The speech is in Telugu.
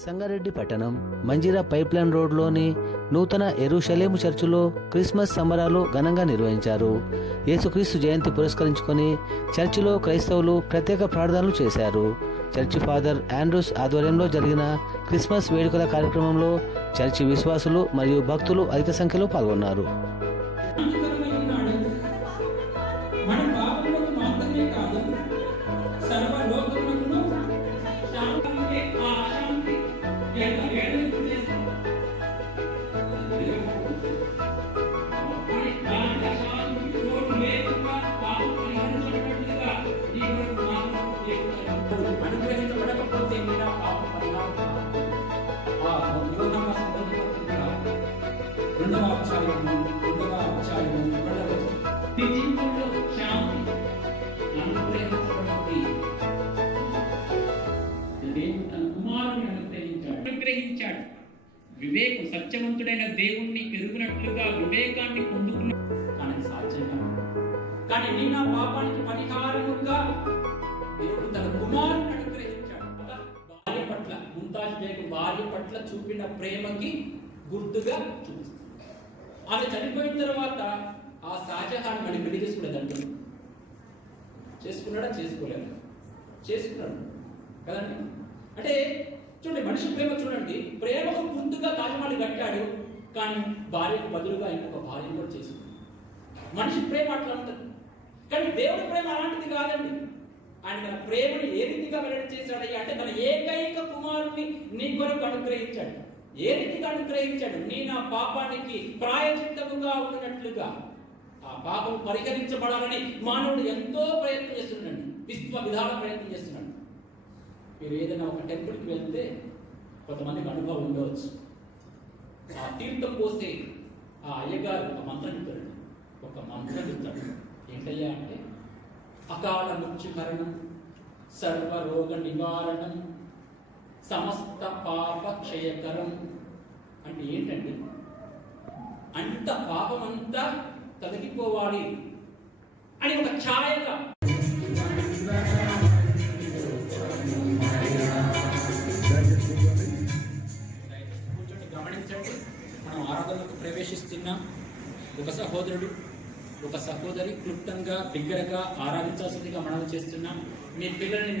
సంగారెడ్డి పట్టణం మంజీరా పైప్లైన్ రోడ్లోని నూతన ఎరుషలేము చర్చిలో క్రిస్మస్ సంబరాలు ఘనంగా నిర్వహించారు. యేసుక్రీస్తు జయంతి పురస్కరించుకొని చర్చిలో క్రైస్తవులు ప్రత్యేక ప్రార్థనలు చేశారు. చర్చి ఫాదర్ ఆండ్రూస్ ఆధ్వర్యంలో జరిగిన క్రిస్మస్ వేడుకల కార్యక్రమంలో చర్చి విశ్వాసులు మరియు భక్తులు అధిక సంఖ్యలో పాల్గొన్నారు. వివేకం సత్యవంతుడైన దేవుణ్ణి ఎరుగునట్లుగా వివేకాన్ని పొందుకున్న కానీ అది సాధ్యం కానీ నీ నా పాపానికి పరిహారముగా దేవుడు తన కుమారుని అనుగ్రహించాడు. భార్య పట్ల ముంతాజ్ బేగ్ భార్య పట్ల చూపిన ప్రేమకి గుర్తుగా చూపిస్తుంది. ఆమె చనిపోయిన తర్వాత ఆ షాజహాన్ మళ్ళీ పెళ్ళి చేసుకోలేదంట చేసుకున్నాడా? చేసుకోలేదు. చేసుకున్నాడు. కదండి? అంటే మనిషి ప్రేమ చూడండి ప్రేమకు గుర్తుగా తాజ్మహల్ కట్టాడు కానీ భార్యకు బదులుగా ఇంకొక భార్యను కూడా చేసింది మనిషి ప్రేమ అట్లా ఉంటుంది. కానీ దేవుడి ప్రేమ అలాంటిది కాదండి. ఆయన తన ప్రేమను ఏ రీతిగా వెల్లడి చేశాడయ్యా అంటే తన ఏకైక కుమారుణ్ణి నీ కొరకు అనుగ్రహించాడు. ఏ రీతిగా అనుగ్రహించాడు? నీ నా పాపానికి ప్రాయచిత్తముగా ఉన్నట్లుగా ఆ పాపం పరిహరించబడాలని మానవుడు ఎంతో ప్రయత్నం చేస్తున్నాడు. విశ్వ విధాల ప్రయత్నం చేస్తున్నాడు. మీరు ఏదైనా ఒక టెంపుల్కి వెళ్తే కొంతమందికి అనుభవం ఉండవచ్చు. ఆ తీర్థం పోసే ఆ అయ్యగారు ఒక మంత్రం ఇస్తాడు ఒక మంత్రం ఇస్తాడు ఏంటయ్యా అంటే అకాల మృత్యుకరణం సర్వ రోగ నివారణం సమస్త పాప క్షయకరం అంటే ఏంటండి అంత పాపమంతా తొలగిపోవాలి అని ఒక ఛాయగా ప్రవేశిస్తున్నాం ఒక సహోదరుడు ఒక సహోదరి క్లుప్తంగా బిగ్గరగా ఆరాధించాల్సిందిగా మనం చేస్తున్నాం మీ పిల్లల్ని